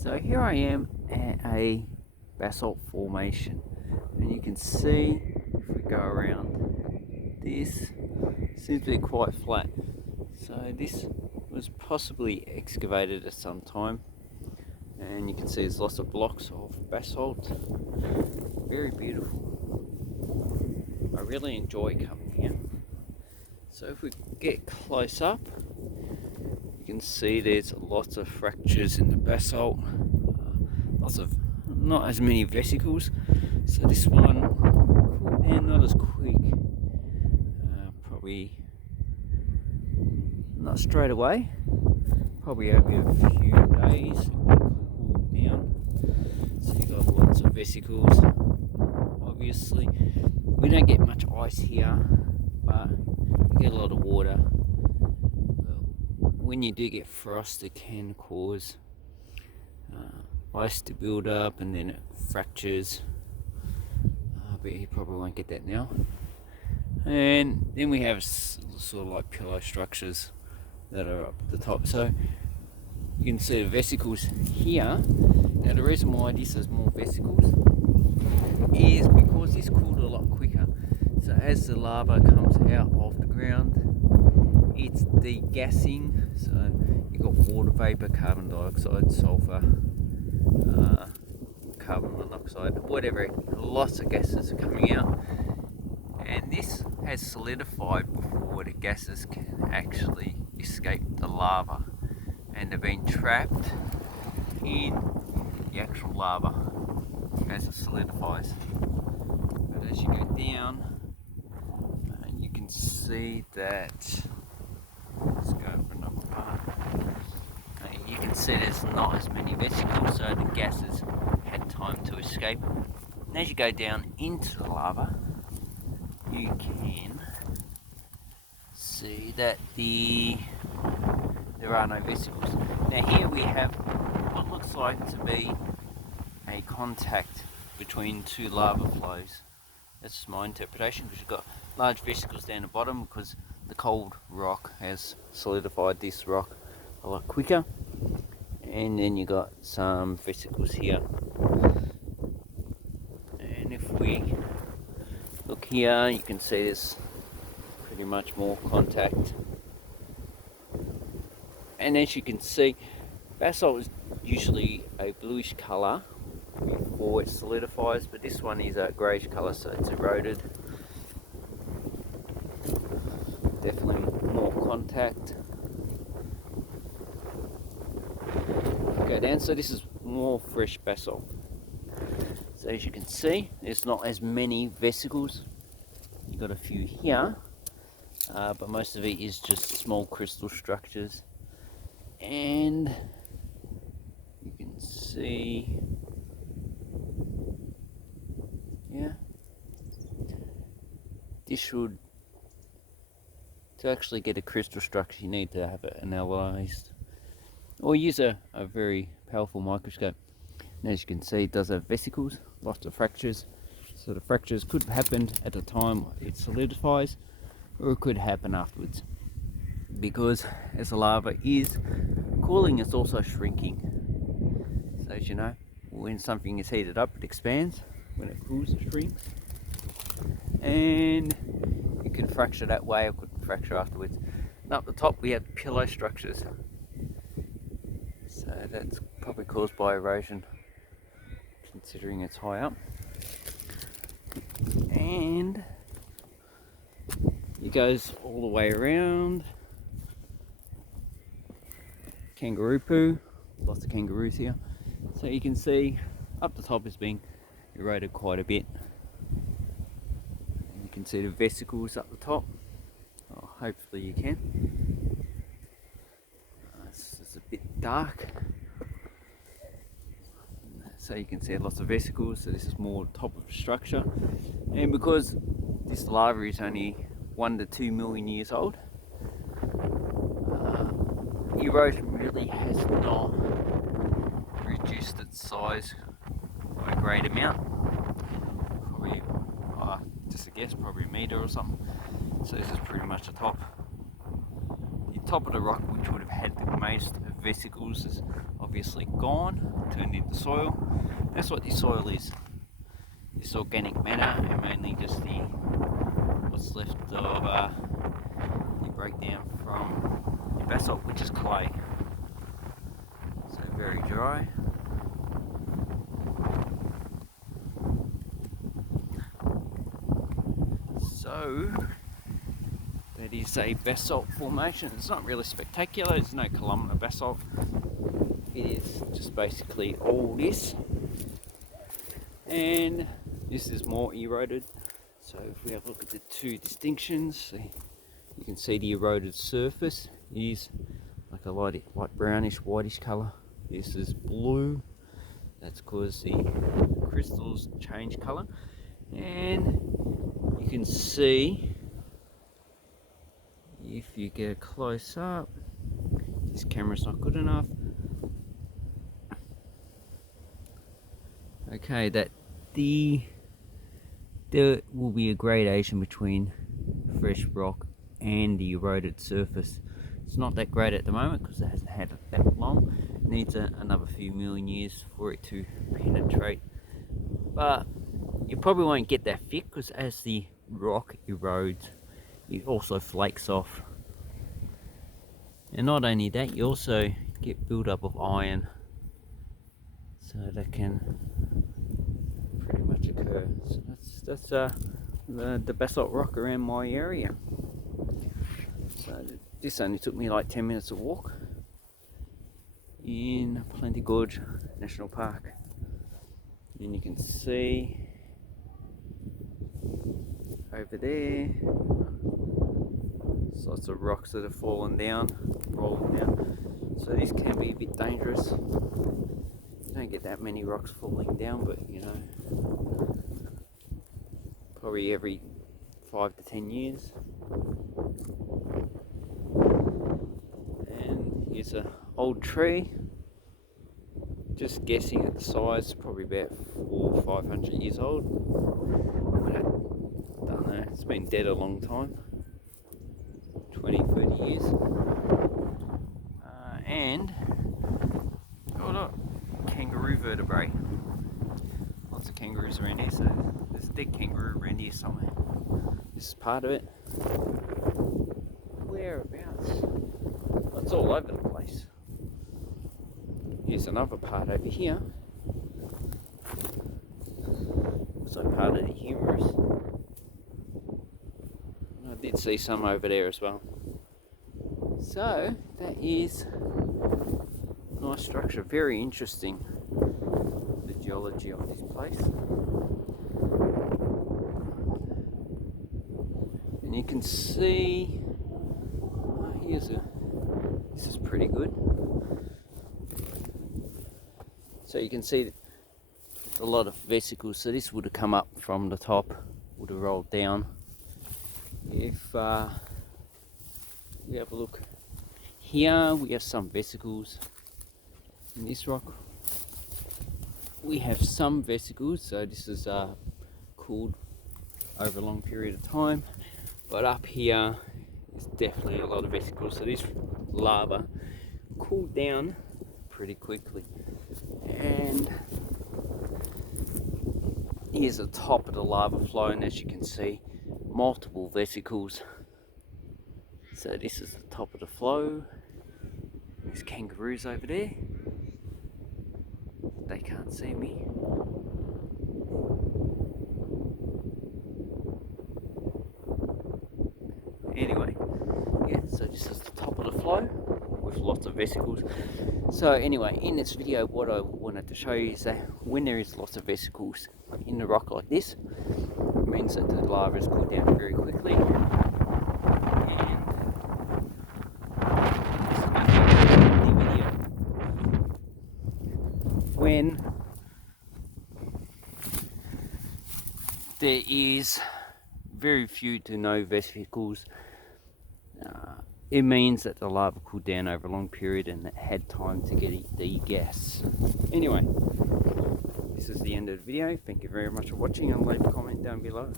So here I am at a basalt formation, and you can see if we go around, this seems to be quite flat. So this was possibly excavated at some time, and you can see there's lots of blocks of basalt. Very beautiful. I really enjoy coming here. So if we get close up, you can see there's lots of fractures in the basalt, lots of not as many vesicles. So this one cooled down not as quick, probably not straight away, probably over a few days it will cool down. So you've got lots of vesicles. Obviously we don't get much ice here, but you get a lot of water. When you do get frost, it can cause ice to build up and then it fractures, but you probably won't get that now. And then we have sort of like pillow structures that are up the top, so you can see the vesicles here. Now the reason why this has more vesicles is because this cooled a lot quicker. So as the lava comes out of the ground, it's degassing. So you've got water vapor, carbon dioxide, sulfur, carbon monoxide, whatever, lots of gases are coming out, and this has solidified before the gases can actually escape the lava, and they've been trapped in the actual lava as it solidifies. But as you go down, you can see that, let's go for another part. You can see there's not as many vesicles, so the gases had time to escape. And as you go down into the lava, you can see that there are no vesicles. Now here we have what looks like to be a contact between two lava flows. That's my interpretation, because you've got large vesicles down the bottom because the cold rock has solidified this rock a lot quicker, and then you got some vesicles here. And if we look here, you can see there's pretty much more contact. And as you can see, basalt is usually a bluish colour before it solidifies, but this one is a greyish colour, so it's eroded. Definitely more contact. Go down, so this is more fresh basalt. So as you can see, there's not as many vesicles. You've got a few here, but most of it is just small crystal structures. And you can see, yeah, this should, to actually get a crystal structure, you need to have it analysed or use a very powerful microscope. And as you can see, it does have vesicles, lots of fractures. So the fractures could have happened at the time it solidifies, or it could happen afterwards, because as the lava is cooling, it's also shrinking. So as you know, when something is heated up, it expands. When it cools, it shrinks. And it could fracture that way, or could fracture afterwards. And up the top we have pillow structures. So that's probably caused by erosion, considering it's high up. And it goes all the way around. Kangaroo poo, lots of kangaroos here. So you can see up the top is being eroded quite a bit. And you can see the vesicles up the top. Oh, hopefully you can. It's a bit dark. So you can see lots of vesicles, so this is more top of the structure. And because this lava is only 1 to 2 million years old, erosion really has not reduced its size by a great amount. Probably, just a guess, probably a metre or something. So this is pretty much the top of the rock, which would have had the most vesicles is obviously gone, turned into soil. That's what the soil is. This organic matter, and mainly just the what's left of the breakdown from the basalt, which is clay. So very dry. So that is a basalt formation. It's not really spectacular. There's no columnar basalt. It is just basically all this, and this is more eroded. So if we have a look at the two distinctions, you can see the eroded surface is like a light brownish, whitish colour. This is blue. That's because the crystals change colour, and you can see, if you get close up, this camera's not good enough. Okay, that there will be a gradation between fresh rock and the eroded surface. It's not that great at the moment because it hasn't had it that long. It needs another few million years for it to penetrate. But you probably won't get that thick because as the rock erodes, it also flakes off. And not only that, you also get build-up of iron. So that can pretty much occur. So that's the basalt rock around my area. So this only took me like 10 minutes to walk in Plenty Gorge National Park, and you can see over there lots of rocks that have fallen down, rolling down. So this can be a bit dangerous. You don't get that many rocks falling down, but you know, probably every 5 to 10 years. And here's an old tree, just guessing at the size, probably about 400 or 500 years old. I don't know, it's been dead a long time, 20-30 years. And oh look, kangaroo vertebrae. Lots of kangaroos around here, so there's a dead kangaroo around here somewhere. This is part of it. Whereabouts? It's all over the place. Here's another part over here. Also part of the humerus. I did see some over there as well. So that is a nice structure, very interesting, the geology of this place. And you can see, this is pretty good. So you can see a lot of vesicles. So this would have come up from the top, would have rolled down. If we have a look here, we have some vesicles in this rock. We have some vesicles, so this is cooled over a long period of time. But up here is definitely a lot of vesicles. So this lava cooled down pretty quickly. And here's the top of the lava flow, and as you can see, multiple vesicles. So this is the top of the flow. There's kangaroos over there. They can't see me. Anyway, yeah, so this is the top of the flow with lots of vesicles. So anyway, in this video, what I wanted to show you is that when there is lots of vesicles in the rock like this, it means that the lava is cooled down very quickly. When there is very few to no vesicles, it means that the lava cooled down over a long period and it had time to get degas. Anyway, this is the end of the video. Thank you very much for watching, and leave a comment down below.